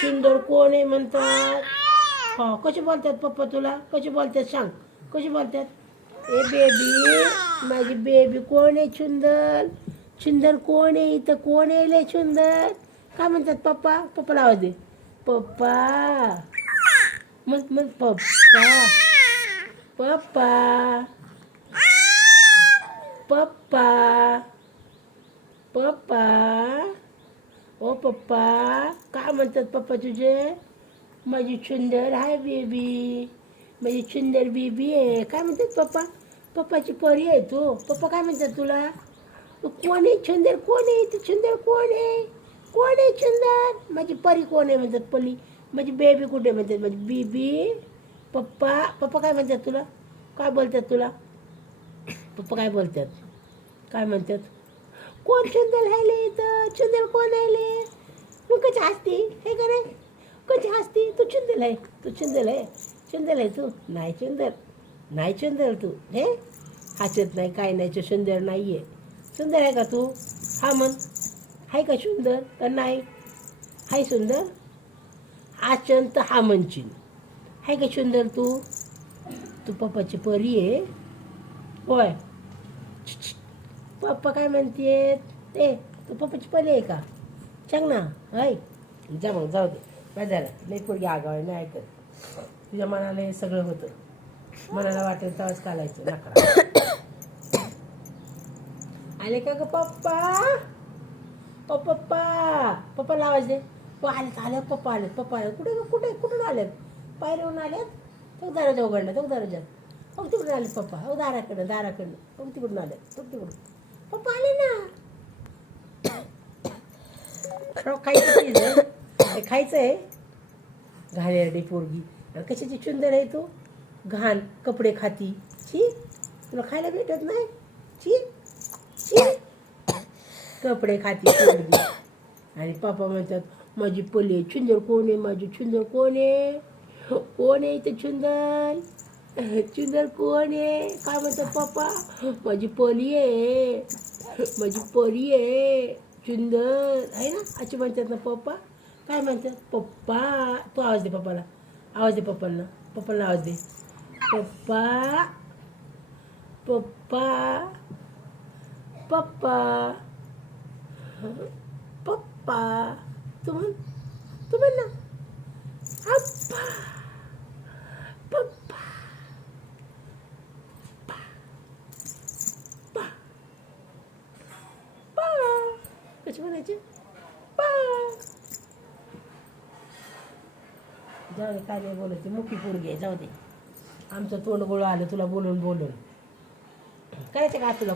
सुंदर कोण आहे म्हणतात? हा, कसे बोलतात पप्पा तुला? कसे बोलतात सांग, कसे बोलतात? ए बेबी, माझी बेबी कोण आहे? सुंदर सुंदर कोण आहे? इथं कोण आहे लय सुंदर? काय म्हणतात पप्पा? पप्पाला आवाज दे. पप्पा मग पप्पा पप्पा पप्पा पप्पा ओ पप्पा, काय म्हणतात पप्पा तुझे? माझी सुंदर आहे बेबी, माझी सुंदर बेबी आहे. काय म्हणतात पप्पा? पप्पाची परी आहे तू. पप्पा काय म्हणतात तुला? तू कोण आहे सुंदर? कोण आहे तू? सुंदर कोण आहे? कोण आहे सुंदर? माझी परी कोण आहे म्हणतात? परी. माझी बेबी कुठे म्हणतात? माझी बेबी. पप्पा पप्पा काय म्हणतात तुला? काय बोलतात तुला? पप्पा काय बोलतात? काय म्हणतात? कोण सुंदर आहे ले इथं? सुंदर कोण आहे ले? तू कशी हसती हे का नाही? कशी हसती? तू सुंदर आहे, तू सुंदर आहे, सुंदर आहे तू. नाही सुंदर, नाही सुंदर तू. हे हसत नाही, काय नाही, तू सुंदर नाही आहे. सुंदर आहे का तू? हा म्हण, आहे का सुंदर का नाही? हाय सुंदर? आचन तर हा म्हणशील. आहे का सुंदर तू? तू पप्पाची परी आहे होय. पप्पा काय म्हणतेत? ए, तू पप्पाची परी आहे का? सांग ना. हाय, जा मग, जाऊ दे. काय झालं? लई पोरगी आगाव नाही ऐकत. तुझ्या मनाला हे सगळं होतं. मनाला वाटेल तेव्हाच कालायचं नका. आले का ग पप्पा? ओ पप्पा, पप्पाला आवाज दे. आलेत आले पप्पा, आलेत पप्पा आले. कुठे कुठे कुठून आलेत? पायरीहून आलेत. तो दरवाजा उघडला, तो दरवाजात. मग तिकडून आले पप्पा. हो दाराकडनं मग तिकडून आले. मग तिकडून पप्पा आले ना. खायचं चीज आहे, ते खायचं आहे. घाणेरडी पोरगी. कशाची सुंदर आहे तू? घाण कपडे खाती. छी, तुला खायला भेटत नाही. छी छी, कपडे खाती पोरगी. आणि पप्पा म्हणतात माझी पली सुंदर कोण आहे? माझी सुंदर कोण आहे? कोण आहे इथे सुंदर? सुंदर कोण आहे? काय म्हणतात पप्पा? माझी पली आहे, माझी परी आहे, सुंदर आहे ना, असे म्हणतात ना पप्पा. काय म्हणतात पप्पा? तू आवाज दे पप्पाला, आवाज दे पप्पांना, पप्पाला आवाज दे. पप्पा पप्पा पप्पा पप्पा. तू म्हण ना. पप्पा पप्पा कशी म्हणायचे? जाऊ दे, काय नाही बोलायचं. मोठी पोरगी आहे, जाऊ दे. आमचं तोंड गोळं आलं तुला बोलून बोलून. करायचं का तुला?